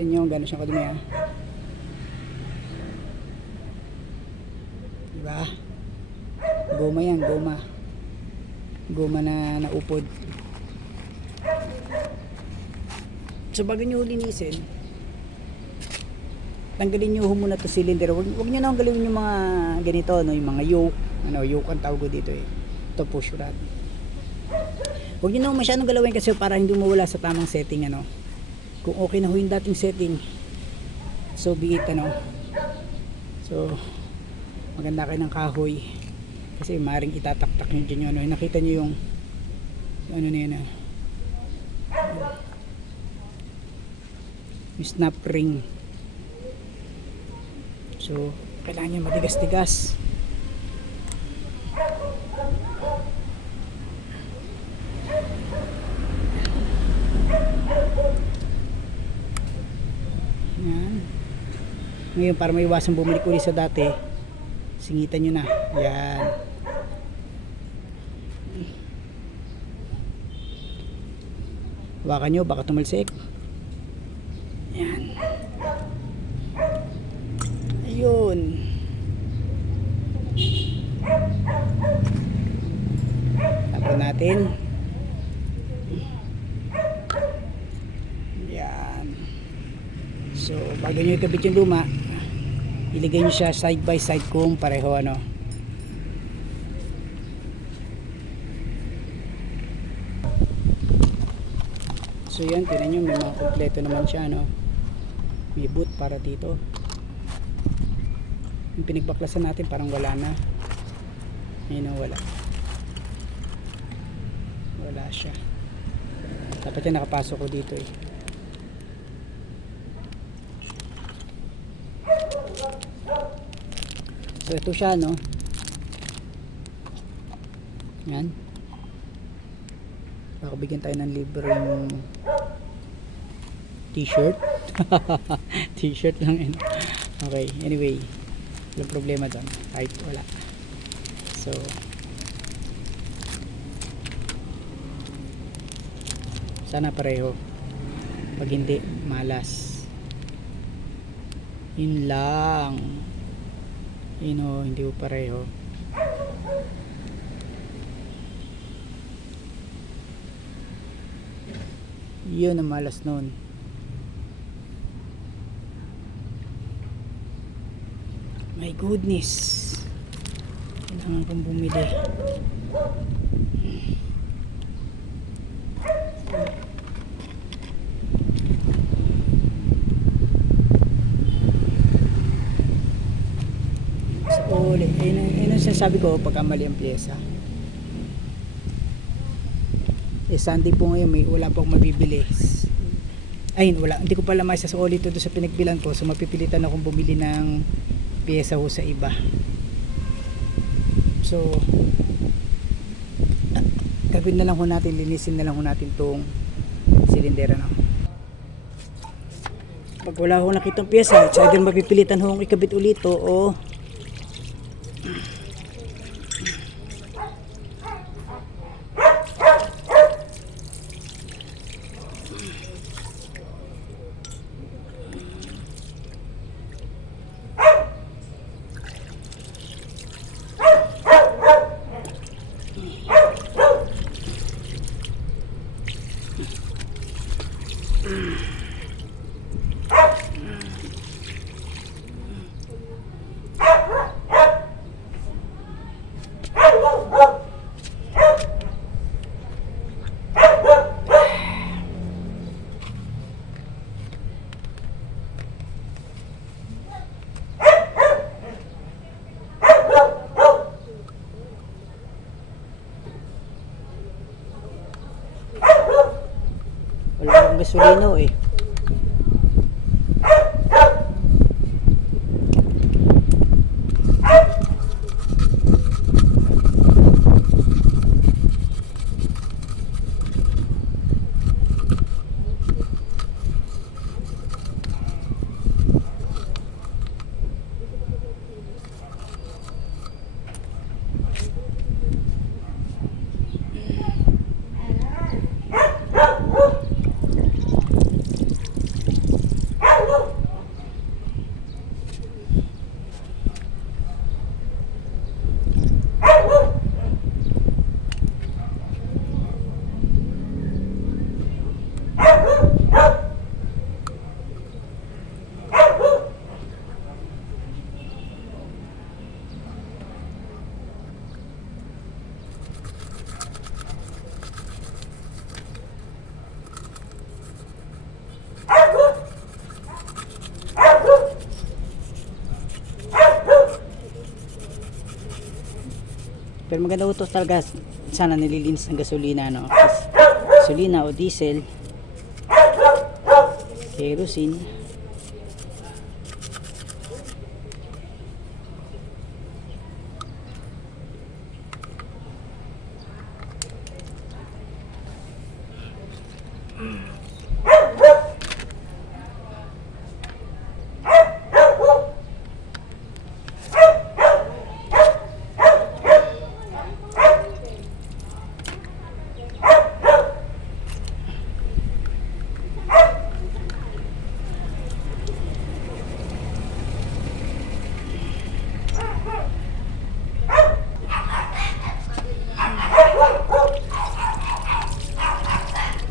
Kita nyo gano'n siya kadumi ha. Diba? Goma yan, goma. Goma na naupod. So bago nyo linisin, tanggalin nyo muna ito cylinder. Huwag nyo na galawin yung mga ganito, no? Yung mga yoke. Yoke ang tawag ko dito eh. Ito push rod. Huwag nyo na masyadong galawin kasi para hindi mawala sa tamang setting. Kung okay na ho yung dating setting, so be it. So maganda kayo ng kahoy kasi maaaring itataktak nyo dyan yung nakita nyo yung ano na yun yung snap ring. So kailangan nyo matigas-tigas. Yan. Ngayon para maiwasan bumalik ulit sa dati, singitan nyo na. Yan. Hawakan nyo, baka tumalsik. Yan. Ayun. Tapos natin. Yan. So bago nyo ikabit yung luma, iligay nyo siya side by side kung pareho So yan, tinan nyo may mga kompleto naman siya may boot para dito. Yung pinagbaklasan natin parang wala na. Ayun wala siya. Dapat yan nakapasok ko dito eh. So ito siya yan. Baka bigyan tayo ng libreng t-shirt. T-shirt lang yun. Okay, anyway, walang problema doon kahit wala. So sana pareho, pag hindi malas. Yun lang. Hindi ko pareho. Yun ang malas nun. My goodness, kailangan kong bumili. So ulit, ayun ang sinasabi ko pagka mali ang pyesa. Sunday po ngayon, wala po akong mabibili. Ayun, wala. Hindi ko pala maisa sa ulit ito sa pinagbilan ko. So mapipilitan akong bumili ng pyesa ho sa iba. So gagawin na lang ho natin, linisin na lang ho natin tong silindera Pag wala ho nakitang pyesa, so either mapipilitan ho ikabit ulit o wala akong gasolino eh. Pero maganda ito talaga, sana nililinis ng gasolina, no? Gasolina o diesel, kerosene.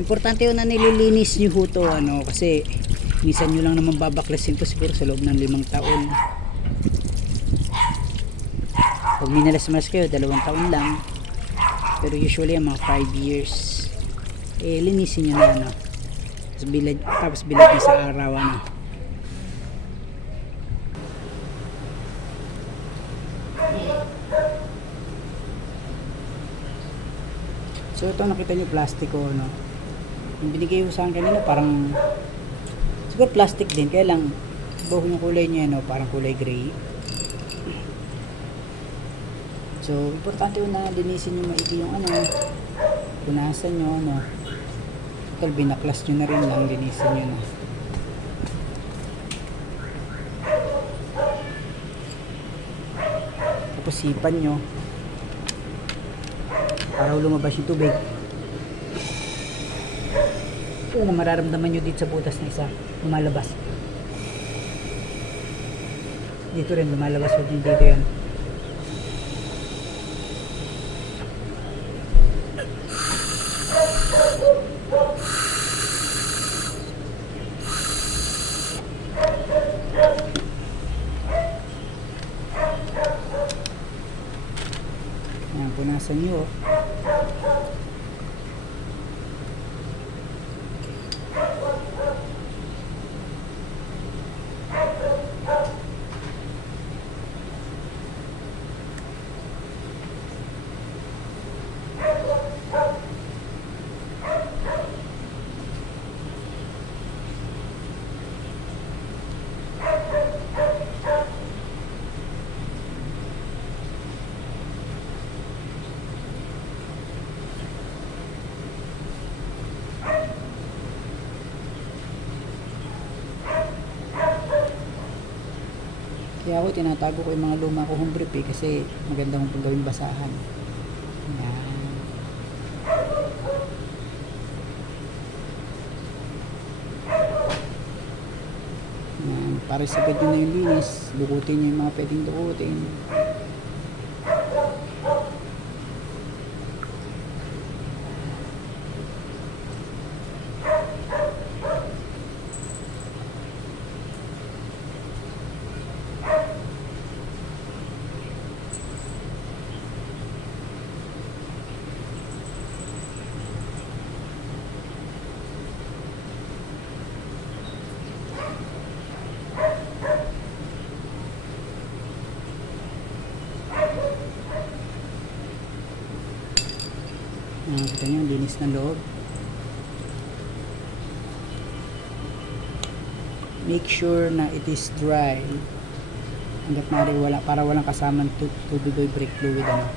Importante yun na nililinis nyo ho to, ano, kasi minsan nyo lang naman babaklasin to siguro sa loob ng 5 taon. Pag minalas-mas kayo 2 taon lang, pero usually mga 5 years. Linisin nyo na, ano, tapos bilad nyo sa araw, ano. So ito, nakita nyo plastic ko, no? Yung binigay ko sa akin kanina, parang siguro plastic din, kaya lang buhok yung kulay niya, no? Parang kulay gray. So importante yun na linisin nyo maigi yung ano, punasan nyo, no? Total, binaklas nyo na rin lang, linisin nyo na. Tapos sipan nyo para lumabas yung tubig. Oo, mararamdaman nyo dito sa butas na isa, lumalabas. Dito rin lumalabas, huwag yung dito yan. Ayan, punasan nyo. Kaya ako tinatago ko yung mga luma ko home brief kasi maganda kong gawing basahan. Yan. Yan. Para sabad nyo na yung linis, dukutin nyo yung mga pwedeng dukutin. Kita nyo, linis ng loob. Make sure na it is dry. Hanggat maaari wala, para walang kasamang tubig o brake fluid, ano.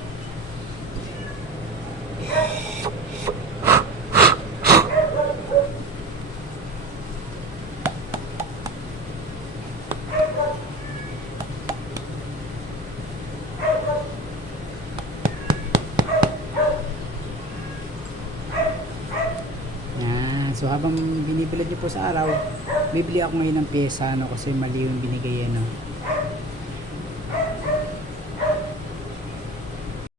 So habang binibilad niyo po sa araw, bibili ako ngayon ng pyesa, no, kasi mali yung binigay, no.